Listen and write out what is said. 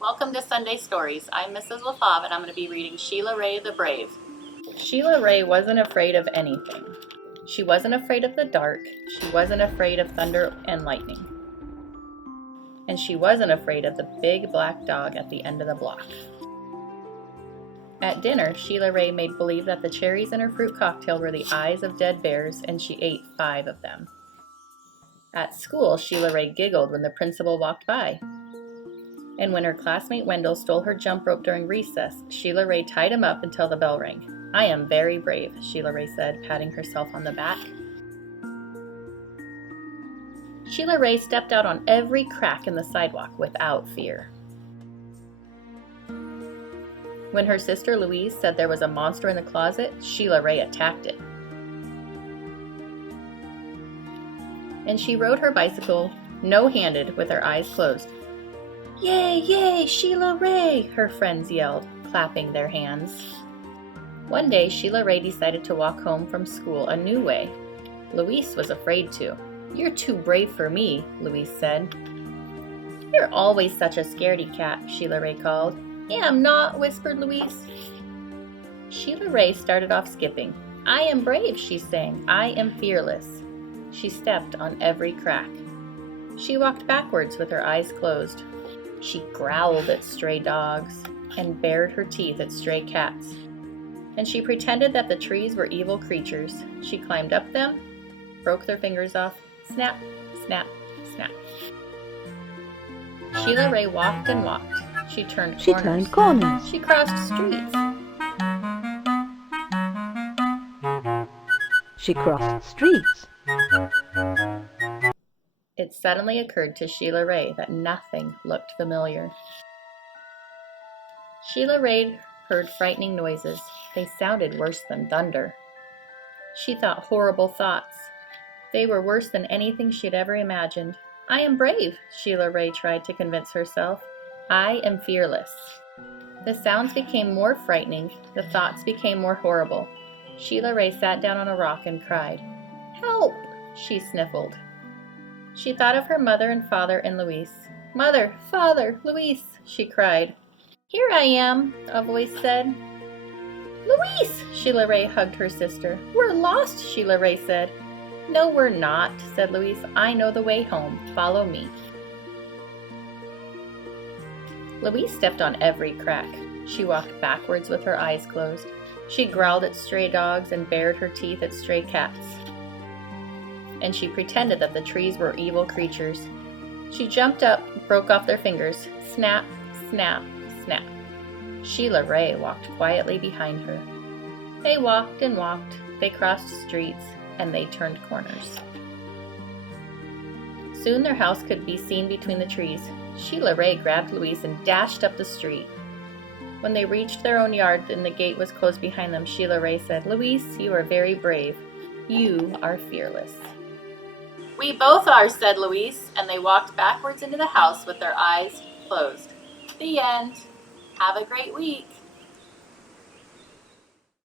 Welcome to Sunday Stories. I'm Mrs. LeFave and I'm going to be reading Sheila Ray the Brave. Sheila Ray wasn't afraid of anything. She wasn't afraid of the dark. She wasn't afraid of thunder and lightning. And she wasn't afraid of the big black dog at the end of the block. At dinner, Sheila Ray made believe that the cherries in her fruit cocktail were the eyes of dead bears, and she ate 5 of them. At school, Sheila Ray giggled when the principal walked by. And when her classmate Wendell stole her jump rope during recess, Sheila Ray tied him up until the bell rang. "I am very brave," Sheila Ray said, patting herself on the back. Sheila Ray stepped out on every crack in the sidewalk without fear. When her sister Louise said there was a monster in the closet, Sheila Ray attacked it. And she rode her bicycle no-handed with her eyes closed. "Yay, yay, Sheila Ray!" her friends yelled, clapping their hands. One day, Sheila Ray decided to walk home from school a new way. Louise was afraid to. "You're too brave for me," Louise said. "You're always such a scaredy cat," Sheila Ray called. "Yeah, I'm not," whispered Louise. Sheila Ray started off skipping. "I am brave," she sang. "I am fearless." She stepped on every crack. She walked backwards with her eyes closed. She growled at stray dogs and bared her teeth at stray cats. And she pretended that the trees were evil creatures. She climbed up them, broke their fingers off, snap, snap, snap. Sheila Ray walked and walked. She turned corners. She crossed streets. She crossed streets. It suddenly occurred to Sheila Ray that nothing looked familiar. Sheila Ray heard frightening noises. They sounded worse than thunder. She thought horrible thoughts. They were worse than anything she had ever imagined. "I am brave," Sheila Ray tried to convince herself. "I am fearless." The sounds became more frightening. The thoughts became more horrible. Sheila Ray sat down on a rock and cried. "Help!" she sniffled. She thought of her mother and father and Louise. "Mother, father, Louise," she cried. "Here I am," a voice said. "Louise!" Sheila Ray hugged her sister. "We're lost," Sheila Ray said. "No, we're not," said Louise. "I know the way home. Follow me." Louise stepped on every crack. She walked backwards with her eyes closed. She growled at stray dogs and bared her teeth at stray cats. And she pretended that the trees were evil creatures. She jumped up, broke off their fingers. Snap, snap, snap. Sheila Ray walked quietly behind her. They walked and walked. They crossed streets, and they turned corners. Soon their house could be seen between the trees. Sheila Ray grabbed Louise and dashed up the street. When they reached their own yard and the gate was closed behind them, Sheila Ray said, "Louise, you are very brave. You are fearless." "We both are," said Louise, and they walked backwards into the house with their eyes closed. The end. Have a great week.